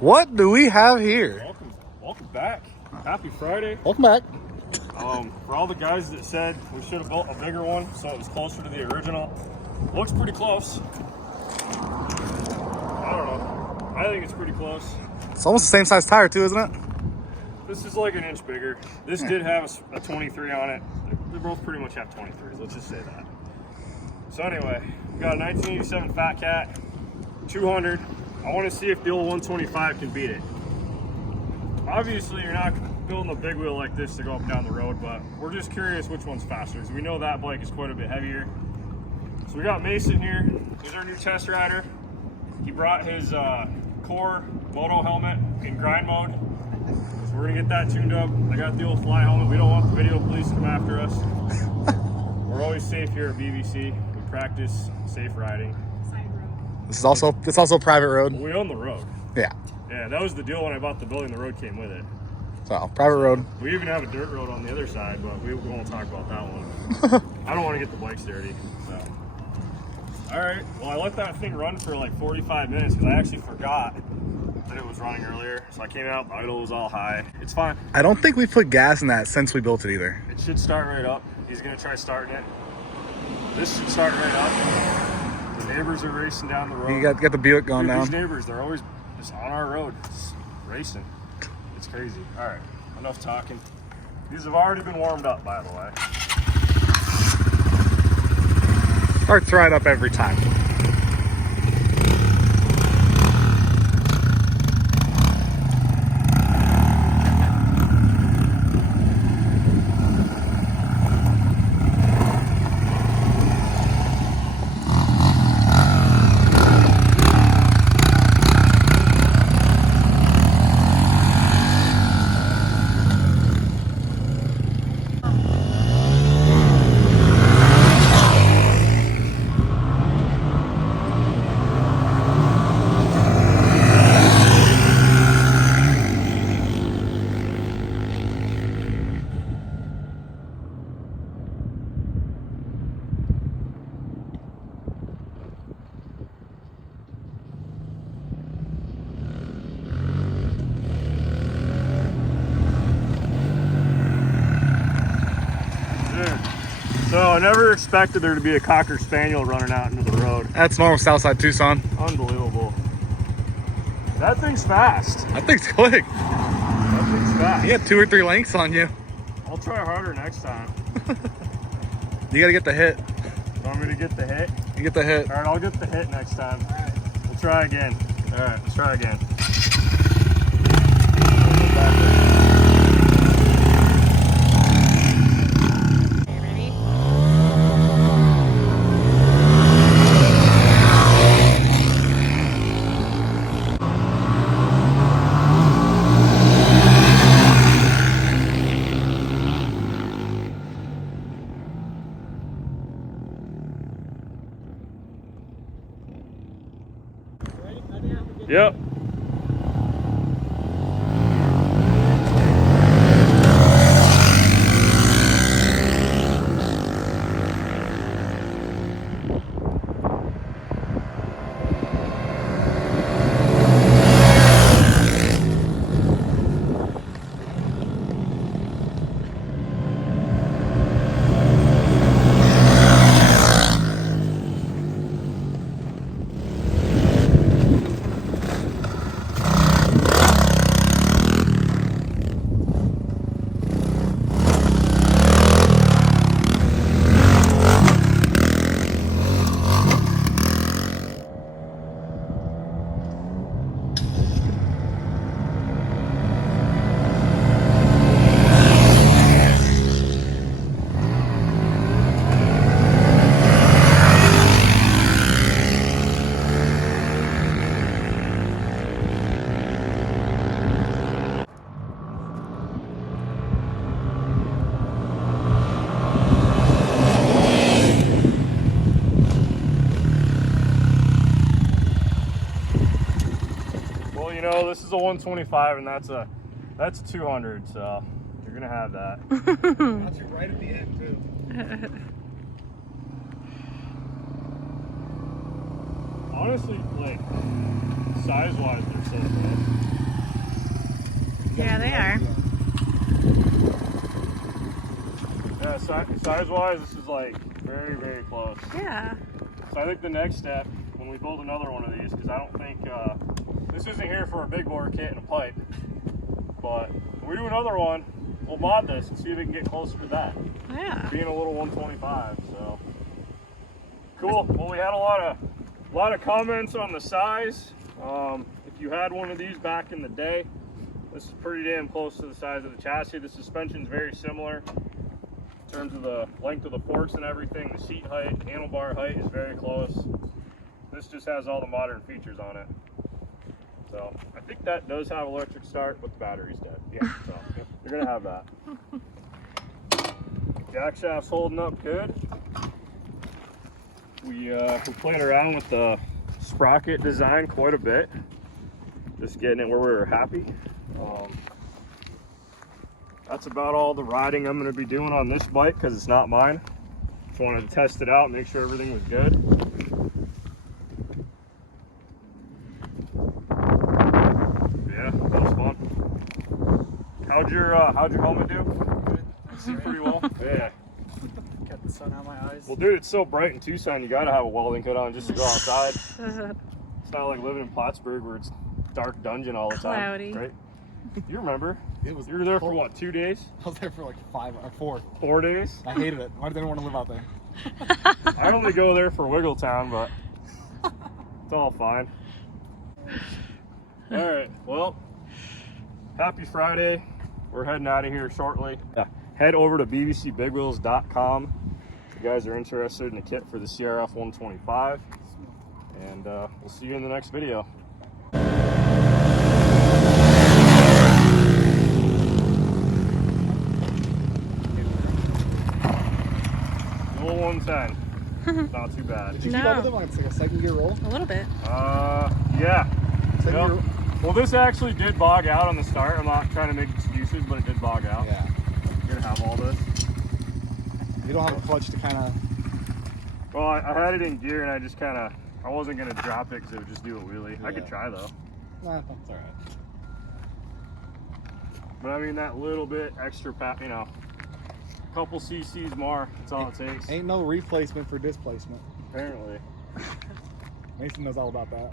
What do we have here? Welcome back. Happy Friday. Welcome back. For all the guys that said we should have built a bigger one so it was closer to the original, looks pretty close. I don't know. I think it's pretty close. It's almost the same size tire too, isn't it? This is like an inch bigger. This did have a 23 on it. They both pretty much have 23s, let's just say that. So anyway, we got a 1987 Fat Cat, 200. I want to see if the old 125 can beat it. Obviously, you're not building a big wheel like this to go up and down the road, but we're just curious which one's faster. Because we know that bike is quite a bit heavier. So we got Mason here. He's our new test rider. He brought his core moto helmet in grind mode. So we're gonna get that tuned up. I got the old fly helmet. We don't want the video police to come after us. We're always safe here at BBC. We practice safe riding. It's also a private road. We own the road. Yeah. Yeah, that was the deal when I bought the building. The road came with it. So private road. We even have a dirt road on the other side, but we won't talk about that one. I don't want to get the bikes dirty. So, all right. Well, I let that thing run for like 45 minutes because I actually forgot that it was running earlier. So I came out, the idle was all high. It's fine. I don't think we put gas in that since we built it either. It should start right up. He's gonna try starting it. This should start right up. The neighbors are racing down the road. You got the Buick going down. These neighbors, they're always just on our road, just racing. It's crazy. All right, enough talking. These have already been warmed up, by the way. Starts right up every time. So I never expected there to be a Cocker Spaniel running out into the road. That's normal Southside Tucson. Unbelievable. That thing's fast. That thing's quick. That thing's fast. You got 2 or 3 lengths on you. I'll try harder next time. You gotta get the hit. You want me to get the hit? You get the hit. All right, I'll get the hit next time. We'll try again. All right, let's try again. Yep. This is a 125 and that's a 200, so you're gonna have that. That's you right at the end too. Honestly, like size-wise, they're so close. size-wise, this is like very, very close. Yeah. So I think the next step, when we build another one of these, because I don't think, this isn't here for a big bore kit and a pipe, but when we do another one, we'll mod this and see if we can get closer to that. Yeah. Being a little 125, so. Cool, well we had a lot of comments on the size. If you had one of these back in the day, this is pretty damn close to the size of the chassis. The suspension's very similar in terms of the length of the forks and everything. The seat height, the handlebar height is very close. This just has all the modern features on it. So I think that does have electric start, but the battery's dead. Yeah, so you're gonna have that. Jack shaft's holding up good. We played around with the sprocket design quite a bit, just getting it where we were happy. That's about all the riding I'm going to be doing on this bike because it's not mine. Just wanted to test it out and make sure everything was good. Yeah, that was fun. How'd your helmet do? Good. See pretty well? Yeah. Got the sun out of my eyes. Well, dude, it's so bright in Tucson, you gotta have a welding coat on just to go outside. It's not like living in Plattsburgh where it's dark dungeon all the time. Cloudy. Right? You remember? It was You were there for cold. what, 2 days? I was there for like 5 or 4. 4 days? I hated it. Why did anyone want to live out there? I only go there for Wiggletown, but it's all fine. All right, well, happy Friday. We're heading out of here shortly. Head over to bbcbigwheels.com if you guys are interested in a kit for the CRF125, and we'll see you in the next video. Little 110, not too bad. Did you keep up with them on like a second gear roll? A little bit. Yeah. Second Yep. gear. Well, this actually did bog out on the start. I'm not trying to make excuses, but it did bog out. Yeah. You're gonna have all this. You don't have a clutch to kind of. Well, I had it in gear and I just kind of, I wasn't gonna drop it because it would just do a wheelie. I could try though. Nah, that's all right. But I mean, that little bit extra, you know, a couple cc's more, that's all it takes. Ain't no replacement for displacement. Apparently. Mason knows all about that.